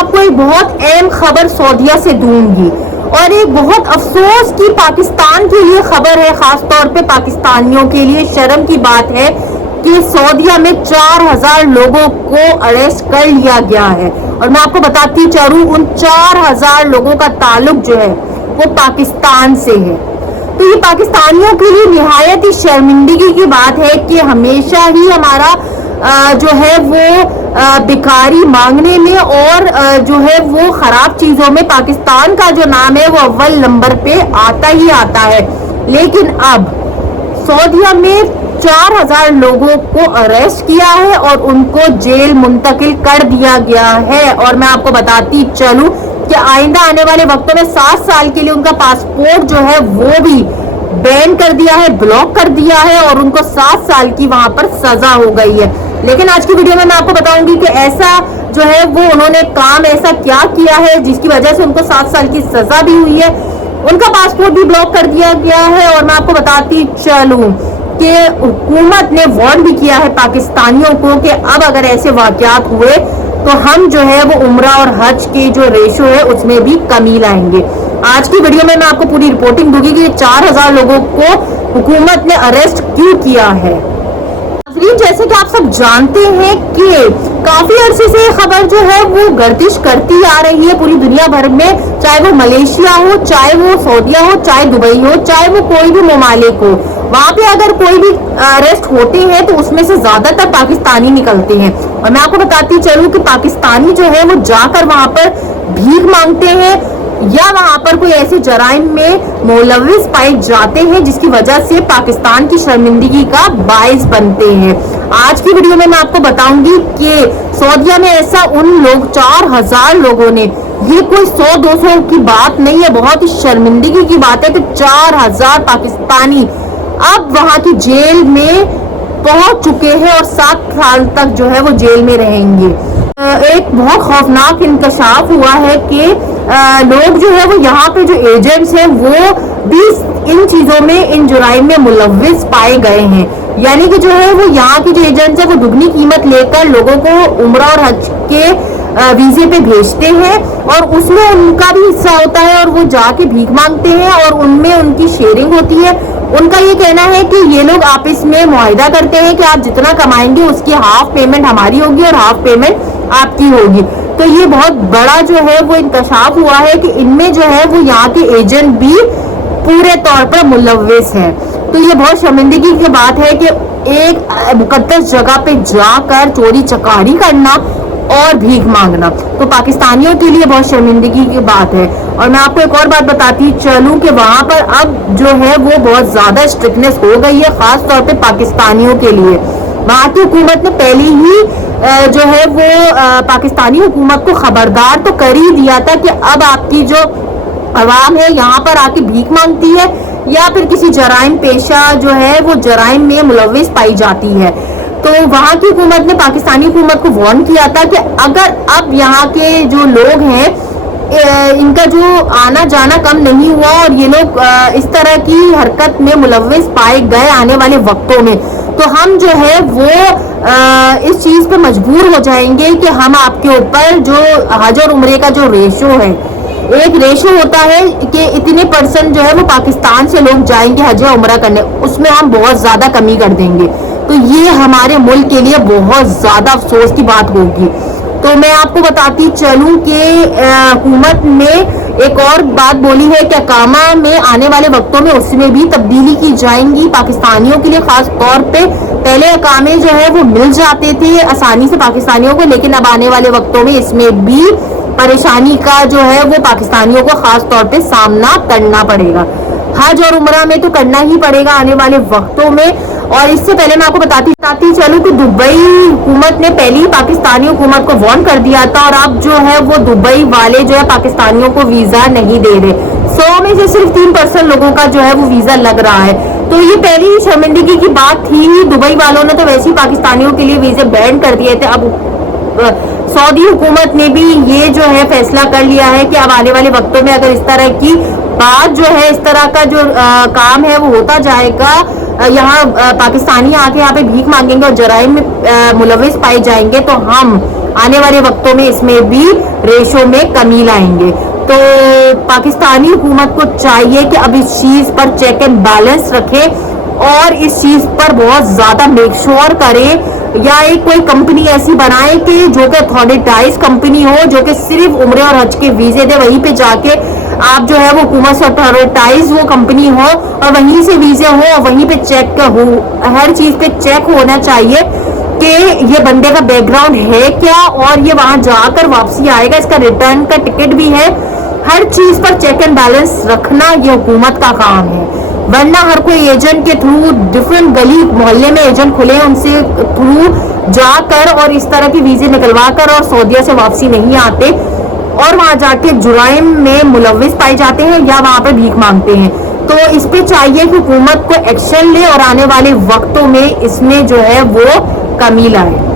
आपको एक बहुत अहम खबर सऊदीया से दूंगी और एक बहुत अफसोस की पाकिस्तान के लिए खबर है, खास तौर पे पाकिस्तानियों के लिए शर्म की बात है कि सऊदीया में 4000 लोगों को अरेस्ट कर लिया गया है। और मैं आपको बताती चलूं, उन 4000 लोगों का ताल्लुक जो है वो पाकिस्तान से है। तो ये पाकिस्तानियों के लिए निहायत ही शर्मिंदगी की बात है कि हमेशा ही हमारा जो है वो भिखारी मांगने में और जो है वो खराब चीजों में पाकिस्तान का जो नाम है वो अव्वल नंबर पे आता ही आता है। लेकिन अब सऊदीया में 4000 लोगों को अरेस्ट किया है और उनको जेल मुंतकिल कर दिया गया है। और मैं आपको बताती चलूं कि आइंदा आने वाले वक्तों में 7 साल के लिए उनका पासपोर्ट जो है वो भी बैन कर दिया है, ब्लॉक कर दिया है और उनको 7 साल की वहां पर सजा हो गई है। लेकिन आज की वीडियो में मैं आपको बताऊंगी कि ऐसा जो है वो उन्होंने काम ऐसा क्या किया है जिसकी वजह से उनको 7 साल की सजा भी हुई है, उनका पासपोर्ट भी ब्लॉक कर दिया गया है। और मैं आपको बताती चलूं कि हुकूमत ने वार्न भी किया है पाकिस्तानियों को कि अब अगर ऐसे वाकयात हुए तो हम जो है वो उम्रा और हज की जो रेशो है उसमें भी कमी लाएंगे। आज की वीडियो में मैं आपको पूरी रिपोर्टिंग दूंगी कि 4000 लोगों को हुकूमत ने अरेस्ट क्यों किया है। जैसे कि आप सब जानते हैं कि काफी अरसे से खबर जो है वो गर्दिश करती आ रही है पूरी दुनिया भर में, चाहे वो मलेशिया हो, चाहे वो सऊदीया हो, चाहे दुबई हो, चाहे वो कोई भी ममालिक हो, वहां पे अगर कोई भी अरेस्ट होते हैं तो उसमें से ज्यादातर पाकिस्तानी निकलते हैं। और मैं आपको बताती चलूं कि पाकिस्तानी जो है वो जाकर वहां पर भीख मांगते हैं या वहां पर कोई ऐसे जराइम में मुलव्विस पाए जाते हैं जिसकी वजह से पाकिस्तान की शर्मिंदगी का बाइस बनते हैं। आज की वीडियो में मैं आपको बताऊंगी कि सऊदीया में ऐसा उन लोग 4000 लोगों ने, ये कोई 100-200 की बात नहीं है, बहुत ही शर्मिंदगी की बात है कि 4000 पाकिस्तानी अब वहां की जेल में पहुंच चुके हैं और 7 साल तक जो है वो जेल में रहेंगे। एक बहुत खौफनाक इंकशाफ हुआ है कि लोग जो है वो यहाँ पे जो एजेंट्स हैं वो भी इन चीजों में, इन जुराइम में मुलव्विस पाए गए हैं। यानी कि जो है वो यहाँ की जो एजेंट्स है वो दुगनी कीमत लेकर लोगों को उम्रा और हज के वीजे पे भेजते हैं और उसमें उनका भी हिस्सा होता है और वो जाके भीख मांगते हैं और उनमें उनकी शेयरिंग होती है। उनका ये कहना है कि ये लोग आपस में मुआहिदा करते हैं कि आप जितना कमाएंगे उसकी हाफ पेमेंट हमारी होगी और हाफ पेमेंट आपकी होगी। तो ये बहुत बड़ा जो है वो इंकशाफ हुआ है कि इनमें जो है वो यहाँ के एजेंट भी पूरे तौर पर मुलव्विस हैं। तो ये बहुत शर्मिंदगी की बात है कि एक मुकद्दस जगह पे जाकर चोरी चकारी करना और भीख मांगना तो पाकिस्तानियों के लिए बहुत शर्मिंदगी की बात है। और मैं आपको एक और बात बताती चलूं कि वहां पर अब जो है वो बहुत ज्यादा स्ट्रिक्टनेस हो गई है, खास तौर पे पाकिस्तानियों के लिए। वहां की हुकूमत ने पहले ही जो है वो पाकिस्तानी हुकूमत को खबरदार तो कर ही दिया था कि अब आपकी जो अवाम है यहाँ पर आके भीख मांगती है या फिर किसी जराइम पेशा जो है वो जराइम में मुलव्विस पाई जाती है, तो वहां की हुकूमत ने पाकिस्तानी हुकूमत को वार्न किया था कि अगर अब यहाँ के जो लोग हैं इनका जो आना जाना कम नहीं हुआ और ये लोग इस तरह की हरकत में मुलव्विस पाए गए आने वाले वक्तों में, तो हम जो है वो इस चीज पे मजबूर हो जाएंगे कि हम आपके ऊपर जो हज और उम्रे का जो रेशो है, एक रेशो होता है कि इतने % जो है वो पाकिस्तान से लोग जाएंगे हज या उम्रा करने, उसमें हम बहुत ज्यादा कमी कर देंगे। तो ये हमारे मुल्क के लिए बहुत ज्यादा अफसोस की बात होगी। तो मैं आपको बताती चलूं कि हुकूमत ने एक और बात बोली है कि अकामा में आने वाले वक्तों में उसमें भी तब्दीली की जाएंगी पाकिस्तानियों के लिए। खास तौर पे पहले अकामे जो है वो मिल जाते थे आसानी से पाकिस्तानियों को, लेकिन अब आने वाले वक्तों में इसमें भी परेशानी का जो है वो पाकिस्तानियों को खास तौर पे सामना करना पड़ेगा। हज और उम्रा में तो करना ही पड़ेगा आने वाले वक्तों में। और इससे पहले मैं आपको बताती चलूं कि दुबई हुकूमत ने पहले ही पाकिस्तानी हुकूमत को वार्न कर दिया था और अब जो है वो दुबई वाले जो है पाकिस्तानियों को वीजा नहीं दे रहे। 100 में से सिर्फ 3% लोगों का जो है वो वीजा लग रहा है। तो ये पहली ही शर्मिंदगी की बात थी ही। दुबई वालों ने तो वैसे ही पाकिस्तानियों के लिए वीजे बैन कर दिए थे। अब सऊदी हुकूमत ने भी ये जो है फैसला कर लिया है कि अब आने वाले वक्तों में अगर इस तरह की बात जो है, इस तरह का जो काम है वो होता जाएगा, यहाँ पाकिस्तानी आके यहाँ पे भीख मांगेंगे और जराइम में मुलव्विस पाए जाएंगे, तो हम आने वाले वक्तों में इसमें भी रेशो में कमी लाएंगे। तो पाकिस्तानी हुकूमत को चाहिए कि अब इस चीज पर चेक एंड बैलेंस रखे और इस चीज पर बहुत ज्यादा मेक श्योर करे, या एक कोई कंपनी ऐसी बनाए कि जो कि अथॉरिटाइज कंपनी हो, जो कि सिर्फ उम्रे और हज के वीजे दे, वहीं पे जाके आप जो है वो हुकूमत से अथॉरिटाइज वो कंपनी हो और वहीं से वीजे हो और वहीं पे चेक हो, हर चीज पे चेक होना चाहिए कि ये बंदे का बैकग्राउंड है क्या और ये वहां जाकर वापसी आएगा, इसका रिटर्न का टिकट भी है। हर चीज पर चेक एंड बैलेंस रखना ये हुकूमत का काम है, वरना हर कोई एजेंट के थ्रू, डिफरेंट गली मोहल्ले में एजेंट खुले उनसे थ्रू जाकर और इस तरह की वीजे निकलवा कर और सऊदीया से वापसी नहीं आते और वहां जाके जुराइम में मुलविस पाए जाते हैं या वहां पर भीख मांगते हैं। तो इस पे चाहिए कि हुकूमत को एक्शन ले और आने वाले वक्तों में इसमें जो है वो कमी लाए।